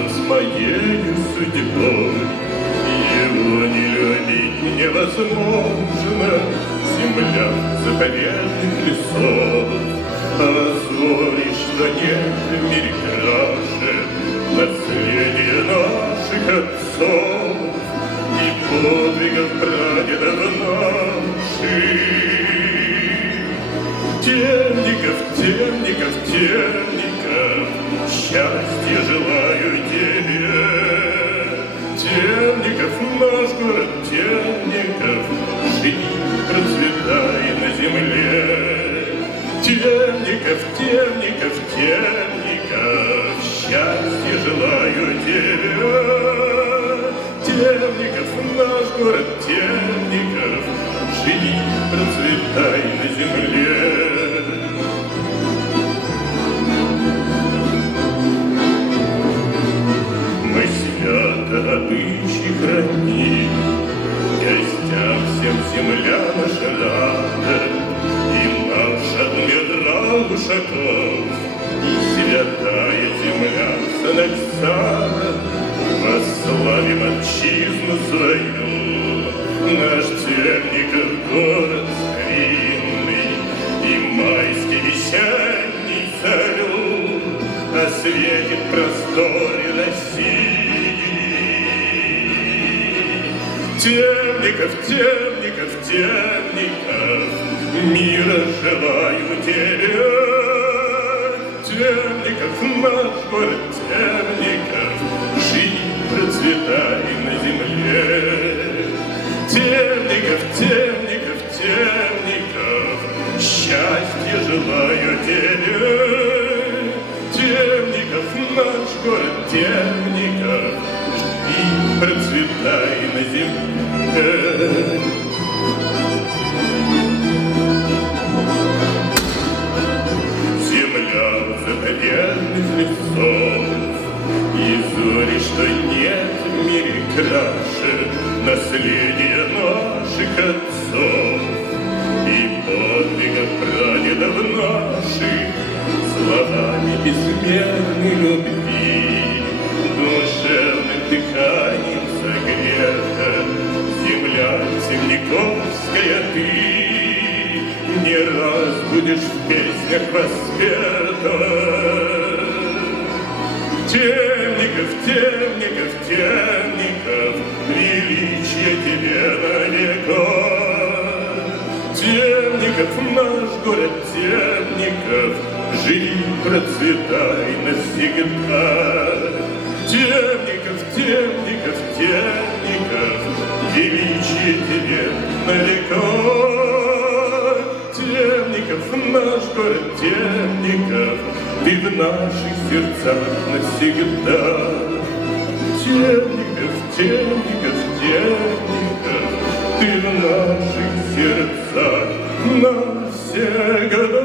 связан с моей судьбой. Его не любить невозможно, земля заповедных лесов. А зори, что нет в мире краше, наследие наших отцов и подвигов прадедов наших. Темников, темников, темников, счастья желаю тебе. Темников, наш город Темников, живи, процветай на земле. Темников, темников, темников, счастья желаю тебе. Темников, наш город Темников, живи, процветай на земле. Мы свято обычаи храним, гостям всем земля наша рада, и наша медра ушаков, и святая земля Сан-Оксана. Восславим отчизну свою, наш Темников город старинный, и майский весенний салют осветит просторе России. Темников, темников, темников, мира желаю тебе. Темников, наш город Темников, живи, процветай на земле. Темников, темников, темников, счастья желаю тебе. Темников, наш город Темников, живи, процветай на земле. Земля заповедных лесов, и зори, что нет в мире краше, наследие наших отцов и подвигов прадедов наших, словами безмерной любви, душевным дыханием согрета. Земля темниковская ты не раз будешь в песнях воспета. Темников, темников, темников, величие тебе на века. Темников, наш город Темников, живи, процветай навсегда. Темников, темников, темников, величие тебе на века. Темников, наш город Темников, ты в наших сердцах навсегда. Темников, темников, темников, ты в наших сердцах навсегда.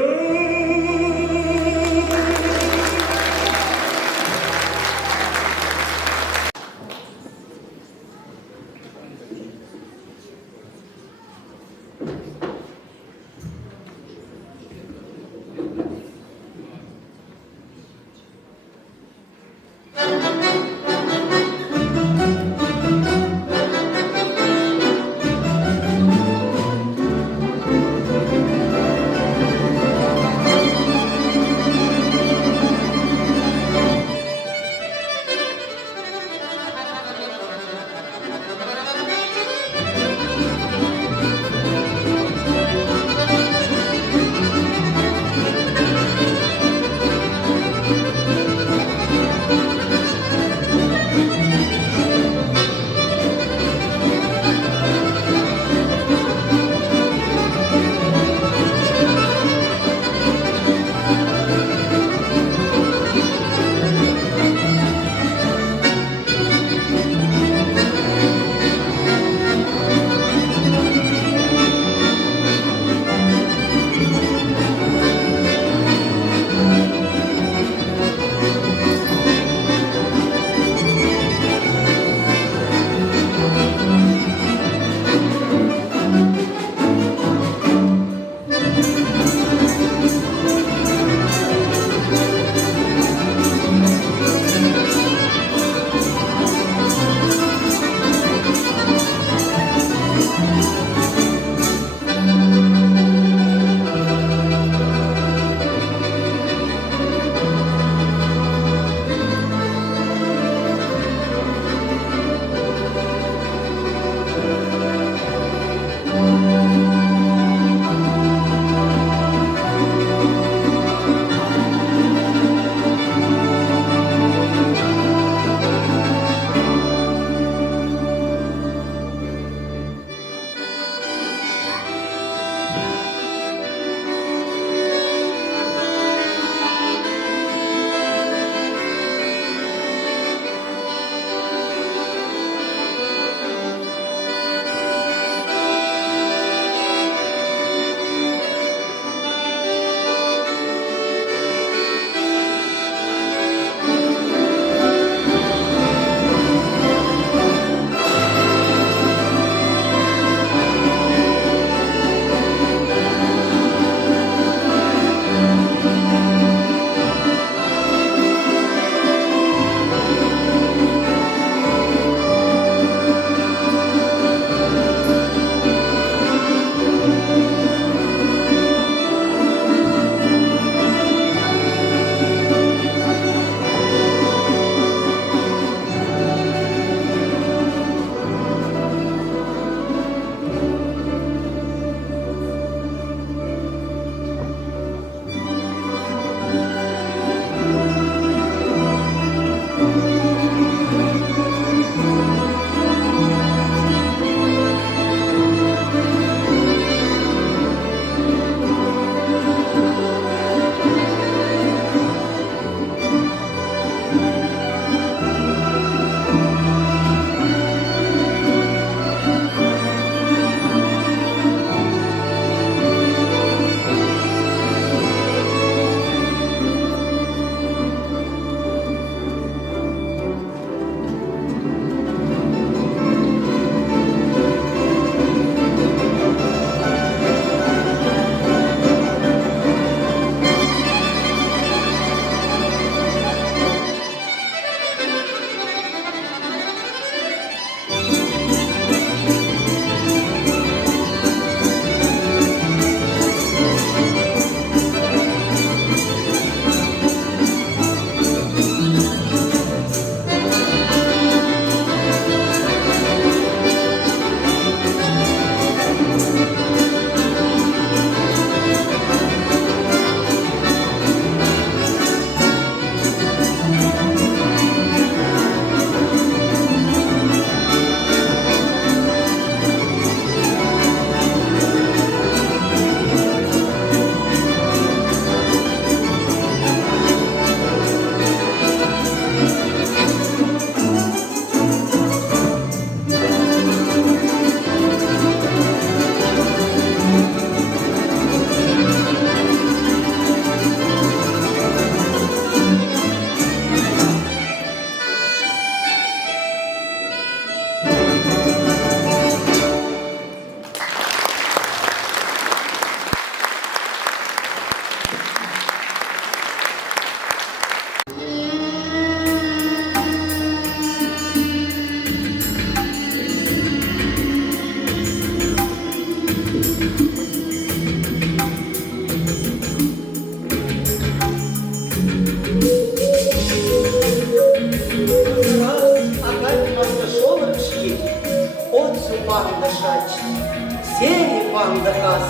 пан доказ.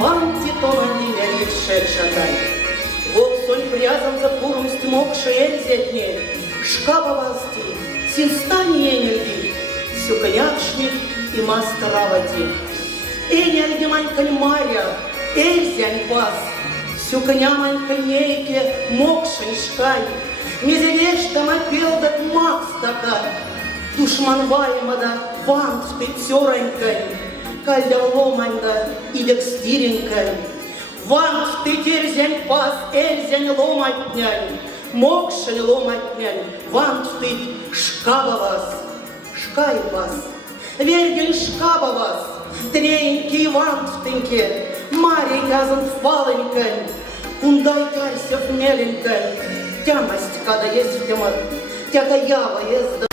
Пан титона не вялившая шатай. Вот соль прязан за курность мокший эльзятне, шкабовасти, синстание нельди, сюконячник и мастравати. Эня льдеманькаль Марья, эльзянь пас, сюконяманькаль нейке мокший шкай, мезевешта мапелдак макс такай, душман ваймада вант пятеронькой, кальда ломанда идек стиренькой. Вант ты терзянь пас, эльзянь ломатнянь, мокшень ломатнянь, вант ты шкабовас, шкай пас, вердень шкабовас, тренький вантфтеньке, Марий язан впаленькой, кундай карсев меленькой, тямость, когда есть тема, тяга ява есть.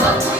Как